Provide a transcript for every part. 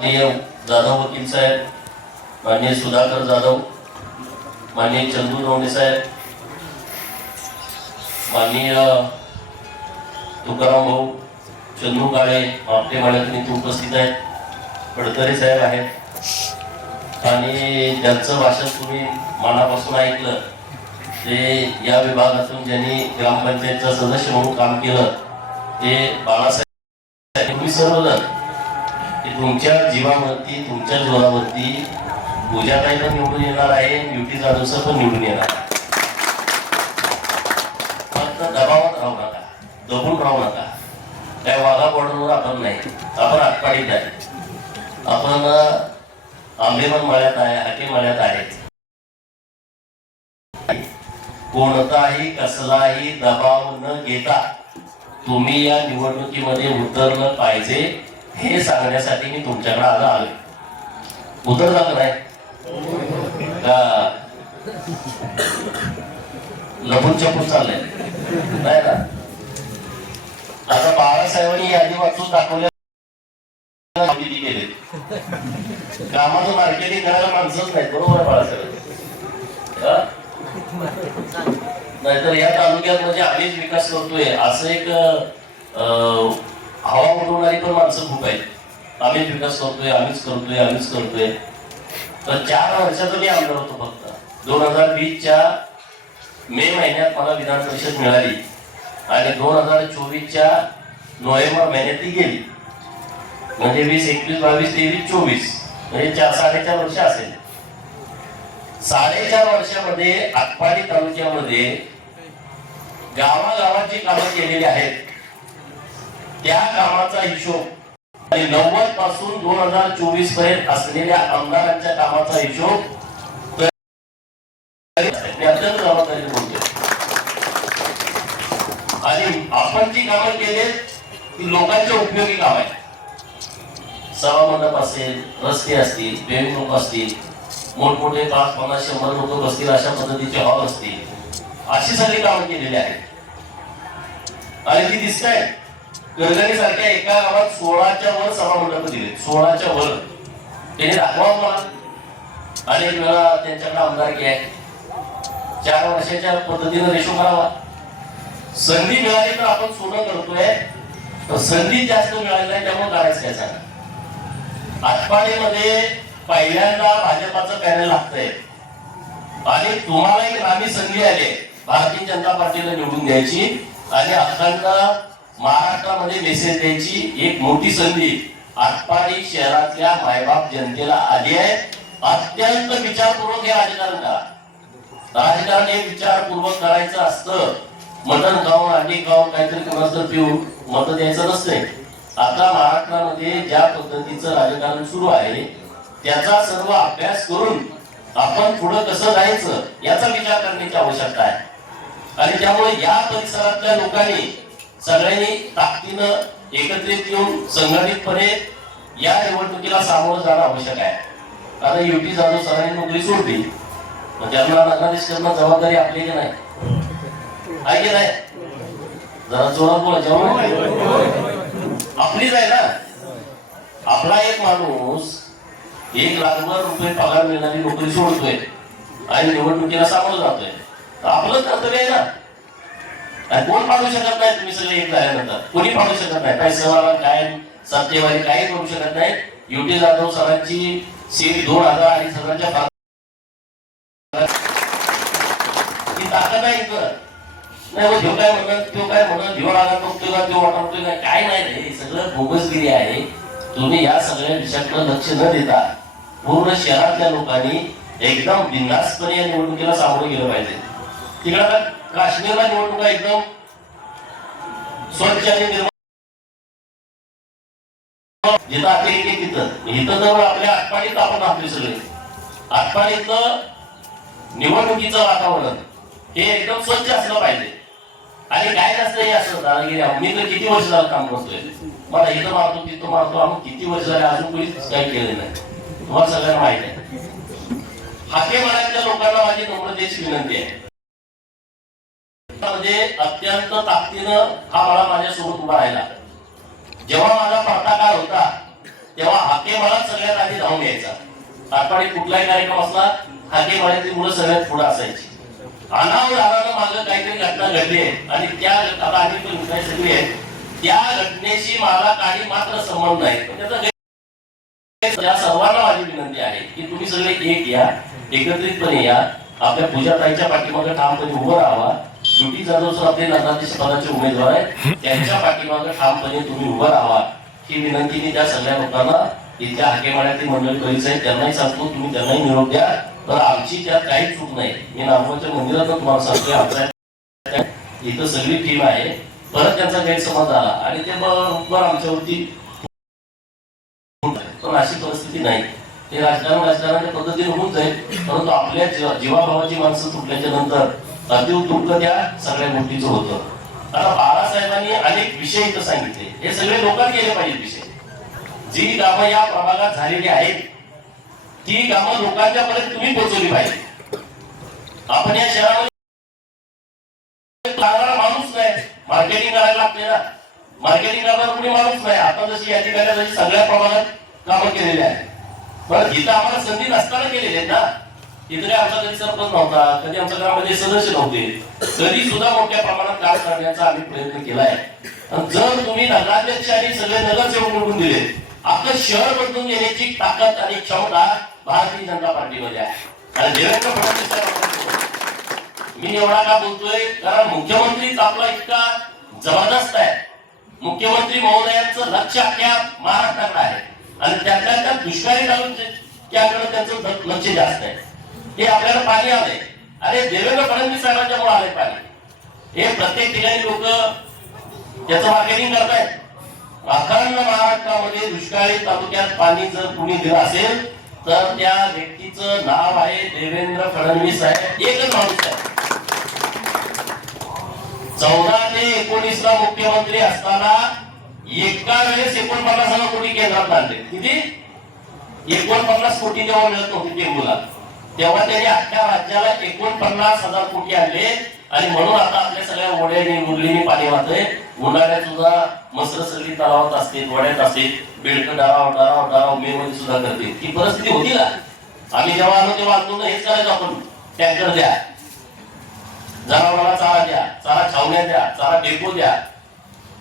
माननीय जाधव वकील साहेब माननीय सुधाकर जाधव माननीय चंदू दोंडे साहेब माननीय तुकाराम भाऊ चंदू काळे आपले मान्यातून इथे उपस्थित आहेत फडतरे साहेब आहेत. आणि ज्यांचं भाषण तुम्ही मनापासून ऐकलं ते या विभागातून ज्यांनी ग्रामपंचायतचा सदस्य म्हणून काम केलं ते बाळासाहेब तुम्ही सर्वजण तुमच्या जीवावरती तुमच्या जोरावरती पूजाताई पण निवडून येणार आहे ब्युटी जाधव सर पण निवडून येणार आहे. फक्त दबावात राहू नका दबून राहू नका. काय वाघा बॉर्डरवर आपण नाही आपण आटपाडीत आहे आपण आंबेमन मळ्यात आहे हाके मळ्यात आहे कोणताही कसलाही दबाव न घेता तुम्ही या निवडणुकीमध्ये उतरलं पाहिजे. हे सांगण्यासाठी मी तुमच्याकडे आलो आलो उतर का नाही लपून छपून चाललंय. नाही ना? आता बाळासाहेबांनी यादी वाचून दाखवल्या. किती कामाचं मार्केटिंग करायला माणसंच नाही बरोबर बाळासाहेब? नाहीतर या तालुक्यात म्हणजे आधीच विकास करतोय. असं एक अं, हवा उडवणारी पण माणसं खूप आहेत. आम्हीच विकास करतोय आम्हीच करतोय आम्हीच करतोय. तर चार वर्षाचं मी आमदार होतो फक्त. दोन हजार वीसच्या मे महिन्यात मला विधान परिषद मिळाली. आणि दोन हजार चोवीसच्या नोव्हेंबर महिन्यात ती गेली. म्हणजे वीस एकवीस बावीस तेवीस चोवीस. म्हणजे चार साडेचार वर्ष असेल. साडेचार वर्षामध्ये आटपाडी तालुक्यामध्ये गावागावात जी कामं केलेली आहेत. त्या कामाचा हिशोब. आणि नव्वदपासून दोन हजार चोवीसपर्यंत असलेल्या आमदारांच्या कामाचा हिशोब आणि आपण जी कामं केले ती लोकांच्या उपयोगी काम आहे सभा मंडप असेल रस्ते असतील पेविंग लोक असतील मोठमोठे पाच पन्नास शंभर लोक बसतील अशा पद्धतीचे हॉल असतील. अशी सगळी कामं केलेली आहेत. आणि ती दिसत आहेत कर्जनी एका गावात सोळाच्या वर सभामंडप दिले. सोळाच्या वर. त्याने दाखवा मला अनेक वेळा त्यांच्याकडे आमदारकी आहे. चार वर्षाच्या पद्धतीनं रेशो करावा. संधी मिळाली तर आपण सोनं करतोय. तर संधी जास्त मिळाली नाही त्यामुळे करायचं काय सांगा आटपाडीमध्ये पहिल्यांदा भाजपाचं पॅनल लागतंय. आणि तुम्हाला एक नामी संधी आली भारतीय जनता पार्टीला निवडून द्यायची. आणि अखंड महाराष्ट्रामध्ये मेसेज द्यायची एक मोठी संधी आटपाडी शहरातल्या मायबाप जनतेला आली आहे. अत्यंत विचारपूर्वक हे राजकारण करा. राजकारण हे विचारपूर्वक करायचं असतं. मटण खाऊन अंडी खाऊन काहीतरी कोणाचं पिऊन मत द्यायचं नसतंय. आता महाराष्ट्रामध्ये ज्या पद्धतीचं राजकारण सुरू आहे त्याचा सर्व अभ्यास करून आपण पुढं कसं जायचं याचा विचार करण्याची आवश्यकता आहे. आणि त्यामुळे या परिसरातल्या लोकांनी सगळ्यांनी ताकदीनं एकत्रित येऊन संघटितपणे या निवडणुकीला सामोरं जाणं आवश्यक आहे. कारण युटी जाधव सरांनी नोकरी सोडली मग त्यांना नगराधीश करणं जबाबदारी आपली की नाही? आहे की नाही? जरा जोरात बोला जेव्हा आपलीच आहे ना? आपला एक माणूस एक लाखभर रुपये पगार मिळणारी नोकरी सोडतोय आणि निवडणुकीला सामोरं जातोय. तर आपलं कर्तव्य आहे ना? कोण पाडू शकत नाही? तुम्ही सगळे एक झाल्यानंतर कोणी पाडू शकत नाही? काय सहवाला काय सत्तेवारी काही करू शकत नाही. युटी जाधव सरांची सीट दोन हजार आणि सरांच्या ताकद आहे इथं. नाही तो काय म्हणत तो काय म्हणत ह्यो रागा बघतोय का? तो वाटा का? काय नाही रे. हे सगळं बोगसगिरी आहे. तुम्ही या सगळ्या विषयाकडे लक्ष न देता पूर्ण शहरातल्या लोकांनी एकदम बिंदासपणे या निवडणुकीला सामोरं गेलं पाहिजे. तिकडं काश्मीरला निवडणुका एकदम स्वच्छ आणि निर्माण जिथं तिथं इथं. जवळ आपल्या आठपाडीत आपण आपले सगळे. आटपाडीतलं निवडणुकीचं वातावरण हे एकदम स्वच्छ असलं पाहिजे. आणि काय नसतं हे असं दादागिरी मी तर किती वर्ष झालं काम करतोय. मला इथं मारतो तिथं मारतो आम्ही किती वर्ष झाले अजून कोणीच काही केलं नाही. तुम्हाला सगळ्यांना माहिती आहे. हाके मनातल्या लोकांना माझी नम्रतेची विनंती आहे. म्हणजे अत्यंत ताकदीनं हा मला माझ्यासोबत उभा राहिला. जेव्हा माझा पडता काळ होता तेव्हा हाके सगळ्यात आधी धावून यायचा. आठवड्यात कुठलाही कार्यक्रम असला हाकेमाळ्यातली मुलं सगळ्यात पुढे असायची. अनावर माझं काहीतरी घटना घडली आहे. आणि त्या आता आम्ही पण मित्र सगळी आहेत त्या घटनेशी मला काही मात्र संबंध नाही. त्याचा या सर्वांना माझी विनंती आहे की तुम्ही सगळे एक या एकत्रितपणे या. आपल्या पूजाताईच्या पाठीमागे ठामपणे उभं राहावा. सुटी जाधव सर आपले नगराध्यक्ष पदाचे उमेदवार आहेत. त्यांच्या पाठीमागे ठामपणे तुम्ही उभं राहा. ही विनंती मी त्या सगळ्या लोकांना इथल्या हाकेमाळ्यातील मंडळी करीच आहे त्यांनाही सांगतो तुम्ही त्यांनाही निरोप द्या. तर आमची त्यात काहीच चूक नाही. मी नागपूरच्या मंदिरात तुम्हाला सांगतोय आमचा इथं सगळी टीम आहे. परत त्यांचा गैरसमज आला आणि ते बरोबर आमच्यावरती पण अशी परिस्थिती नाही. ते राजकारण राजकारणाच्या पद्धतीने होऊन जाईल. परंतु आपल्या जीवाभावाची माणसं तुटल्याच्या नंतर अतिव दुःख त्या सगळ्या गोष्टीचं होतं. आता बाळासाहेबांनी अनेक विषय इथं सांगितले. हे सगळे लोकांनी केले पाहिजे विषय. जी कामं या प्रभागात झालेली आहेत ती कामं लोकांच्या पर्यंत तुम्ही पोहोचवली पाहिजे आपण या शहरामध्ये लागणारा माणूस नाही. मार्केटिंग करायला लागते ना. मार्केटिंग करणारा कुणी माणूस नाही. आता जशी या ठिकाणी जशी सगळ्या प्रमाणात कामं केलेली आहेत. पण इथं आम्हाला संधी नसताना केलेली आहेत ना. इतर काय आमचा कधी सरपंच नव्हता कधी आमच्या घरामध्ये सदस्य नव्हते. तरी सुद्धा मोठ्या प्रमाणात काम करण्याचा आम्ही प्रयत्न केलाय. जर तुम्ही नगराध्यक्ष आणि सगळे नगरसेवक निवडून दिले आपलं शहर बदलून घेण्याची ताकद आणि क्षमता भारतीय जनता पार्टीमध्ये आहे. आणि देवेंद्र फडणवीस मी एवढा का बोलतोय? कारण मुख्यमंत्रीच आपला इतका जबरदस्त आहे. मुख्यमंत्री महोदयांचं लक्ष अख्या महाराष्ट्राकडे आहे. आणि त्यातल्या त्या दुष्काळी तालुक्याकडे त्यांचं लक्ष जास्त आहे. हे आपल्याला पाणी आलंय. अरे देवेंद्र फडणवीस साहेबांच्यामुळे आले पाणी. हे प्रत्येक ठिकाणी लोक त्याचं मार्केटिंग करतायत. अखंड महाराष्ट्रामध्ये दुष्काळी तालुक्यात पाणी जर कुणी दिलं असेल तर त्या व्यक्तीचं नाव आहे देवेंद्र फडणवीस साहेब. एकच माणूस आहे. चौदा ते एकोणीस ला मुख्यमंत्री असताना एका वेळेस एकोणपन्नास हजार कोटी केंद्रात आणले. किती? एकोणपन्नास कोटी जेव्हा मिळत नव्हती टेंबूला तेव्हा त्यांनी अख्ख्या राज्याला एकोणपन्नास हजार कोटी आणले. आणि म्हणून आता आपल्या सगळ्या ओढ्याने मुरलीने पाणी वाहतंय उन्हाळ्यात सुद्धा मसर सगळी तलावात असतील वड्यात असतील बेडक डाराव डाराव डाराव मे मध्ये सुद्धा करते ही परिस्थिती होती का आम्ही जेव्हा आलो तेव्हा आंदोलन हेच करायचं आपण. टँकर द्या. जनावरांना चारा द्या. चारा छावण्या द्या. चारा डेपो द्या.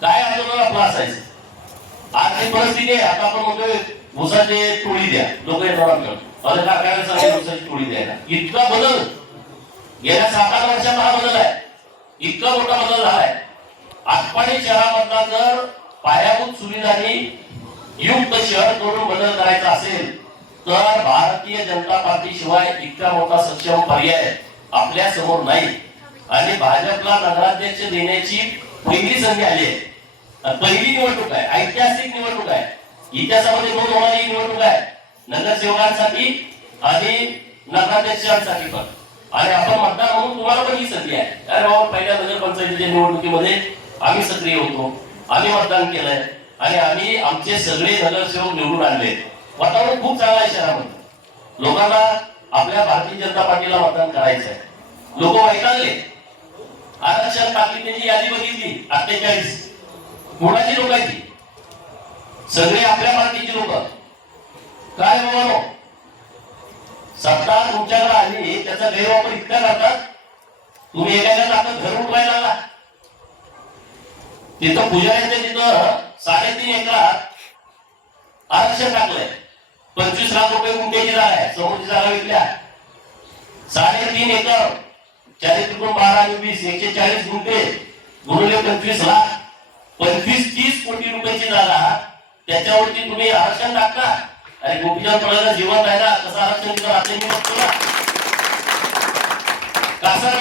काय आंदोलन आपलं असायचं आज ही परिस्थिती आहे. आता आपण म्हणतोय ऊसाचे टोळी द्या. लोक अरे सांगितलं ऊसाची टोळी द्यायला? इतका बदल. गेल्या सात आठ वर्षात हा बदल आहे. इतका मोठा बदल झालाय आटपाडी शहरामधला जर पायाभूत सुविधांनी युक्त शहर करून बदल करायचा असेल तर भारतीय जनता पार्टी शिवाय इतका मोठा सक्षम पर्याय आपल्यासमोर नाही. आणि भाजपला नगराध्यक्ष देण्याची पहिली संधी आली आहे. पहिली निवडणूक आहे. ऐतिहासिक निवडणूक आहे. इतिहासामध्ये दोन होणारी निवडणूक आहे. नगरसेवकांसाठी आणि नगराध्यक्षांसाठी पण. आणि आपण मतदार म्हणून तुम्हाला पण ही संधी आहे. अरे बाबा पहिल्या नगरपंचायतीच्या निवडणुकीमध्ये आम्ही सक्रिय होतो. आम्ही मतदान केलंय. आणि आम्ही आमचे सगळे नगरसेवक निवडून आणले. वातावरण खूप चांगलं आहे शहरामध्ये. लोकांना आपल्या भारतीय जनता पार्टीला मतदान करायचं आहे लोक वैतागले. आरक्षण टाकली त्याची यादी बघितली. अठ्ठेचाळीस. कोणाची लोक आहे ती. सगळे आपल्या पार्टीचे लोक. काय हो? बाबा सत्ता तुमच्याकडे आली त्याचा गैरवापर इतका करतात. तुम्ही एखाद्याला आता घर उठवायला लागला तिथं पुजाऱ्यांच्या तिथं साडेतीन एकरात आरक्षण टाकलंय. पंचवीस लाख रुपये गुंठ्याची जागा आहे समोरची जागा विकल्या. साडेतीन एकर चाळीस त्रिकोण बारा आणि वीस एकशे चाळीस गुंठे. गुरुले पंचवीस लाख. पंचवीस तीस कोटी रुपयाची जागा त्याच्यावरती तुम्ही आरक्षण टाकता आणि गोपीचंद पडायला जीवन राहिला तसं कसं आरक्षण दिलं रात्री मी बघतो ना. कासार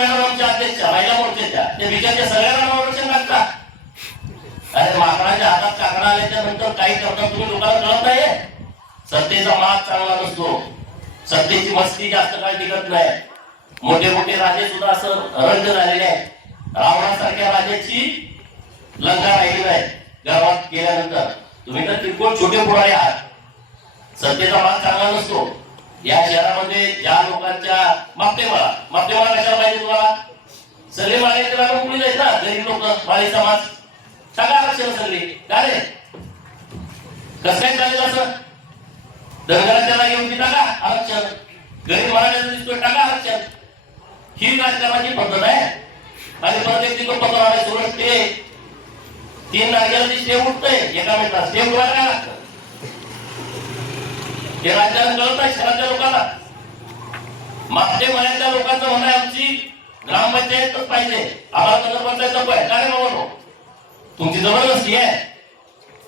अध्यक्ष महिला मोर्चाच्या. त्या विचारच्या सगळ्यांना आरक्षण टाकता. अरे माकडाच्या हातात काकडा आल्याच्यानंतर काही करता तुम्ही लोकांना कळत नाही सत्तेचा माग चांगला नसतो. सत्तेची मस्ती जास्त काळ टिकत नाही. मोठे मोठे राजे सुद्धा असं रंग झालेले आहेत. रावणासारख्या राजाची लंका राहिली नाही. गावात गेल्यानंतर. तुम्ही तर किरकोळ छोटे पुढारी आहात. सत्तेचा माग चांगला नसतो. या शहरामध्ये ज्या लोकांच्या मागते मला मागते मला कशाला पाहिजे तुम्हाला? सगळे माळ्याचे राहून कुणी जायचं ना? गरीब लोक माळी समाज. सगळा आरक्षण सगळे. का रे? कसं काय चालेल असं? धनगराच्या जागी होती टाका आरक्षण. गरीब मराठ्याचं दिसतोय टाका आरक्षण. ही राजकारणाची पद्धत आहे. आणि प्रत्येक तिकडे पत्र आले ते तीन तारखेला सेम उठतंय एका मिनिटात सेम उठवायला काय लागतं. हे राज्याला कळत आहे शहरातल्या लोकांना. मागच्या महिन्यातल्या लोकांचं म्हणणं आमची ग्रामपंचायतच पाहिजे आम्हाला नगरपंचायत नको आहे काय बाबा तुमची जबरदस्ती आहे.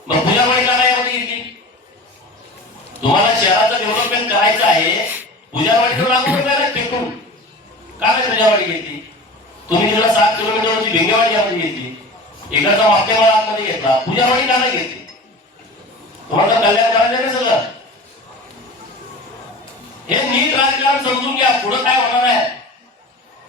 मग तुझ्या का नाही एवढी घेतली तुम्हाला शहराचं डेव्हलपमेंट करायचं आहे पूजावाडी लागू करायला फेकून. काय नाही पूजावाडी घेतली तुम्ही तिला सात किलोमीटरची भिंगेवाडी यामध्ये घेतली एकाचा मागच्या मला आतमध्ये घेतला पूजावाडी का नाही घेतली. तुम्हाला कल्याण करायचं नाही सगळं? हे नीट राजकारण समजून घ्या पुढे काय होणार आहे?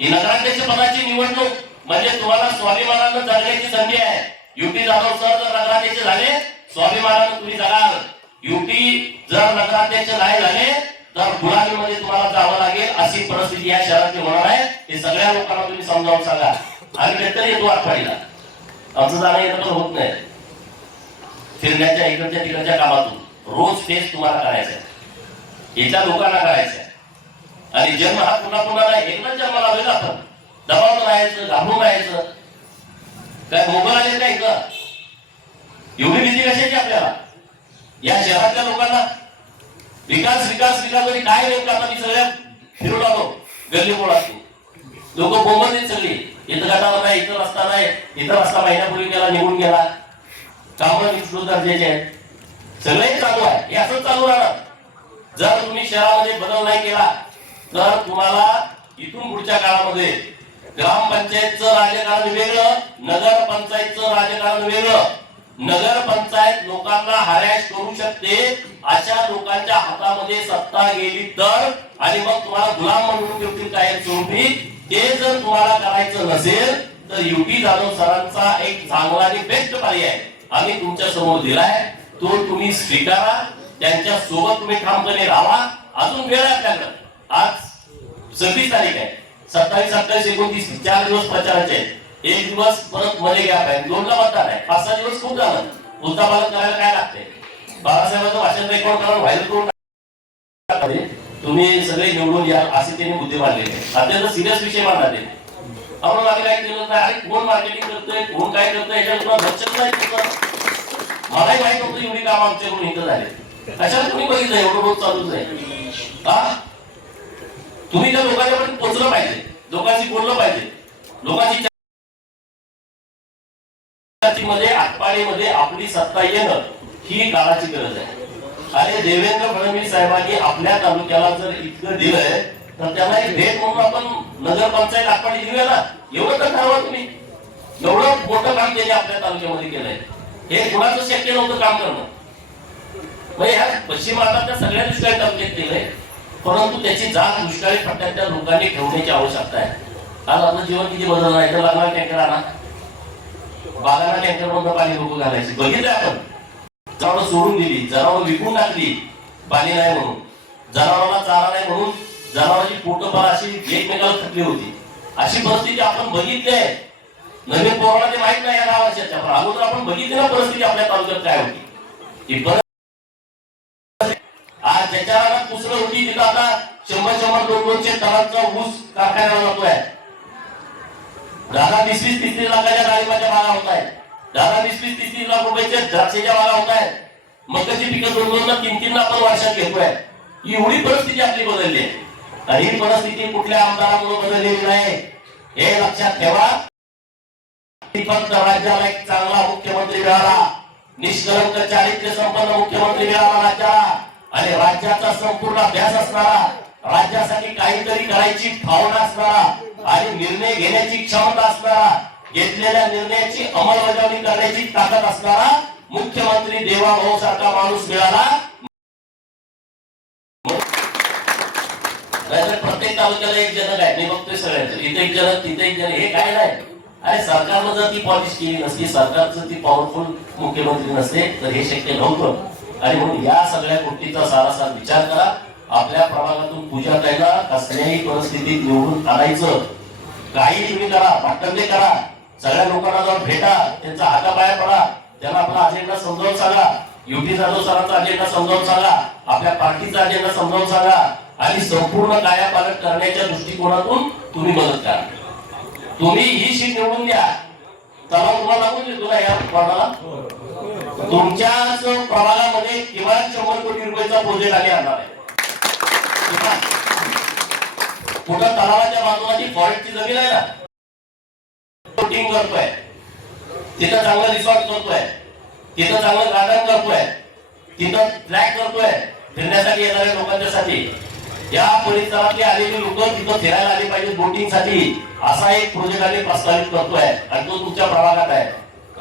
ही नगराध्यक्ष पदाची निवडणूक म्हणजे तुम्हाला स्वाभिमानानं जगण्याची संधी आहे. युपी जाधव सर जर नगराध्यक्ष झाले स्वाभिमानानं तुम्ही जगाल. युपी जर नगराध्यक्ष नाही झाले तर गुलामीमध्ये तुम्हाला जावं लागेल अशी परिस्थिती या शहरात होणार आहे. हे सगळ्या लोकांना तुम्ही समजावून सांगा. आणि नंतर येतो आठवडीला आमचं जाणं येणं तर होत नाही. फिरण्याच्या इकडच्या तिकडच्या कामातून. रोज फेस तुम्हाला करायचा आहे. याच्या लोकांना करायचं आहे. आणि जन्म हा पुन्हा पुन्हा नाही एकदाच जन्माला वेळ आपण दबाव राहायचं घाबरून राहायचं. काय मोबाईल आले नाही का एवढी भीती कशाची आपल्याला? या शहरातल्या लोकांना विकास विकास विकास तरी काय नेमकं आता मी सगळ्या फिरून आलो. गल्ली बोळात लोक बोंबत सगळी इथं गटावर नाही इथं रस्ता नाही. इथं रस्ता महिन्यापूर्वी गेला निघून गेला. कामं विष्णू दर्जेचे आहेत. सगळे चालू आहे. हे असंच चालू राहणार. जर तुम्ही शहरामध्ये बदल नाही केला तर तुम्हाला इथून पुढच्या काळामध्ये ग्रामपंचायतचं राजकारण वेगळं नगरपंचायतचं राजकारण वेगळं. नगरपंचायत लोकांना हरॅश करू शकते अशा लोकांच्या हातामध्ये सत्ता गेली तर आणि मग तुम्हाला गुलाम म्हणून ठेवतील काय स्वरूपी ते जर तुम्हाला करायचं नसेल तर युटी जाधव सरांचा एक चांगला आणि बेस्ट पर्याय आम्ही तुमच्यासमोर दिलाय. तो तुम्ही स्वीकारा. त्यांच्यासोबत तुम्ही ठामपणे राहा. अजून वेळ आहे आपल्याकडे. आज सव्वीस तारीख आहे. सत्तावीस अठ्ठावीस एकोणतीस चार दिवस प्रचाराचे आहेत. एक दिवस परत मध्ये गॅप आहे दोनला मतदान आहे. पाच सहा दिवस खूप झालं. उलटा पालन करायला काय लागते बाळासाहेबांचं भाषण रेकॉर्ड करून व्हायरल करून तुम्ही सगळे निवडून या असे त्यांनी मुद्दे मांडलेले अत्यंत सिरियस विषय मांडला ते. आपण आम्ही काय केलं नाही अरे कोण मार्केटिंग करतोय? कोण काय करतोय? याच्यावर तुला लक्षच नाही तुमचं. मलाही माहीत नव्हतं एवढी काम आमच्याकडून इथं झाले. कशाला तुम्ही बघितलं? एवढं रोज चालूच आहे. हा? तुम्ही त्या लोकांच्यापर्यंत पोचलं पाहिजे. लोकांशी बोललं पाहिजे. लोकांची मध्ये आटपाडीमध्ये आपली सत्ता येणं ही काळाची गरज आहे. अरे देवेंद्र फडणवीस साहेबांनी आपल्या तालुक्याला जर इतकं दिलंय तर त्याला एक भेट म्हणून आपण नगरपंचायत आपण दिली ना? एवढं तर ठरवा तुम्ही. एवढं मोठं काम त्यांनी आपल्या तालुक्यामध्ये केलंय. हे कुणाचं शक्य नव्हतं काम करणं. म्हणजे ह्या पश्चिम भारतातल्या सगळ्या दुष्काळी तालुक्यात केलंय परंतु त्याची जात दुष्काळी पट्ट्यातल्या लोकांनी ठेवण्याची आवश्यकता आहे. आज आपलं जीवन किती बदलणार आहे? तर लागणार टँकर आणा. बागाला टँकर बंद पाणी लोक घालायचे. बघितलं आपण. जनावर सोडून दिली. जनावर विकून टाकली. पाणी नाही म्हणून. जनावरांना चारा नाही म्हणून जनावरांची पोटं फार अशी एकमेकाला थकली होती. अशी परिस्थिती आपण बघितली आहे. नवीन पोराला ते माहीत नाही या दहा वर्षाच्या पण अगोदर आपण बघितली ना परिस्थिती आपल्या तालुक्यात काय होती. ही आज ज्याच्या रानात पुसरं होती तिथं आता शंभर शंभर दोन दोनशे टनांचा ऊस कारखान्याला जातोय. दादा वीस वीस तीस तीस लाखाच्या डाळिंबाच्या भागा होत आहेत दादा वीस वीस तीस तीन लाख रुपयाच्या द्राक्षेच्या बागा होत आहेत. मकाची पिकं दोन दोन तीन तीन आपण वर्षात घेतोय. एवढी परिस्थिती आपली बदलली आहे. आणि ही परिस्थिती कुठल्या आमदारामुळे बदललेली नाही. हे लक्षात ठेवा. फक्त राज्याला एक चांगला मुख्यमंत्री मिळाला. निष्कलंक चारित्र्य संपन्न मुख्यमंत्री मिळाला राज्याला. आणि राज्याचा संपूर्ण अभ्यास असणारा राज्यासाठी काहीतरी करायची भावना असणारा आणि निर्णय घेण्याची क्षमता असणारा घेतलेल्या निर्णयाची अंमलबजावणी करण्याची ताकद असणारा मुख्यमंत्री देवा भाऊ सारखा माणूस मिळाला. प्रत्येक तालुक्याला एक जनक आहे. मी बघतोय सगळ्यांचं. इथे एक जनक तिथे एक जनक. हे काय नाही. अरे सरकारनं जर ती पॉलिश केली नसती सरकारचं ती पॉवरफुल मुख्यमंत्री नसते तर हे शक्य नव्हतं. आणि म्हणून या सगळ्या गोष्टीचा सारासार विचार करा. आपल्या प्रभागातून पूजा करायला कसल्याही परिस्थितीत निवडून आणायचं. काही तुम्ही करा. पाटबंदी करा. सगळ्या लोकांना जाऊन भेटा त्यांचा हातापाया पडा त्यांना आपला अजेंडा समजावून सांगा. युटी जाधव सरांचा अजेंडा समजावून सांगा आपल्या पार्टीचा अजेंडा समजावून सांगा आणि संपूर्ण कायापालट करण्याच्या दृष्टिकोनातून तुम्ही मदत करा. तुम्ही ही सीट निवडून द्या. तलाव तुम्हाला लागून देतो ना या प्रभागाला तुमच्याच प्रभागामध्ये किमान शंभर कोटी रुपयाचा प्रोजेक्ट आम्ही आणणार आहे. कुठं तलावाच्या बाजूला जी फॉरेस्टची जमीन आहे ना बोटिंग करतोय. तिथं चांगलं रिसॉर्ट करतोय. तिथं चांगलं गार्डन करतोय. तिथं ट्रॅक करतोय. फिरण्यासाठी येणाऱ्या लोकांच्यासाठी. या परिसरातली आलेली लोक तिथं फिरायला आली पाहिजे बोटिंगसाठी असा एक प्रोजेक्ट आम्ही प्रस्तावित करतोय. आणि तो तुमच्या प्रभागात आहे.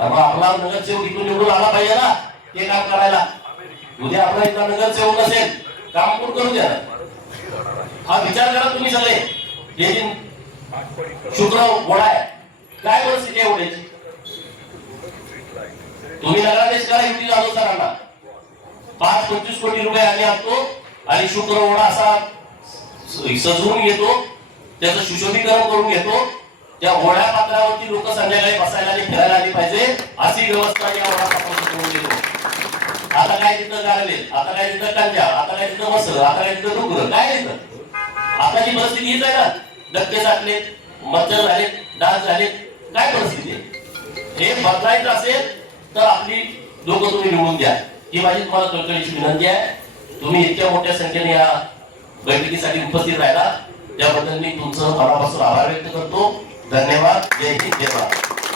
मग आपला नगरसेवक इथून निवडून आला पाहिजे ना ते काम करायला. उद्या आपला इथला नगरसेवक नसेल काम कोण करू द्या? हा विचार करा तुम्ही सगळे. शुक्र घोडा आहे काय परिस्थिती आहे तुम्ही नगराध्यक्ष करा युती जाधव सरांना. पाच पंचवीस कोटी रुपये आम्ही आणतो आणि शुक्र असा सजवून घेतो त्याचं सुशोभीकरण करून घेतो. त्या घोड्या पात्रावरती लोक संध्याकाळी बसायला आणि फिरायला आली पाहिजे अशी व्यवस्था या वडापासून करून देतो आता काय तिथं गारले आता काय तिथं कांद्या आता काय तिथं मसर आता काय तिथं डुकर काय तिथं? आताची परिस्थिती हीच आहे ना धक्के साठले मच्छर झालेत डास झाले काय परिस्थिती हे बदलायचं असेल तर आपली लोक तुम्ही निवडून द्या. ही माझी तुम्हाला कळकळीची विनंती आहे. तुम्ही इतक्या मोठ्या संख्येने या बैठकीसाठी उपस्थित राहिला त्याबद्दल मी तुमचं मनापासून आभार व्यक्त करतो. धन्यवाद. जय हिंद. जय भारत.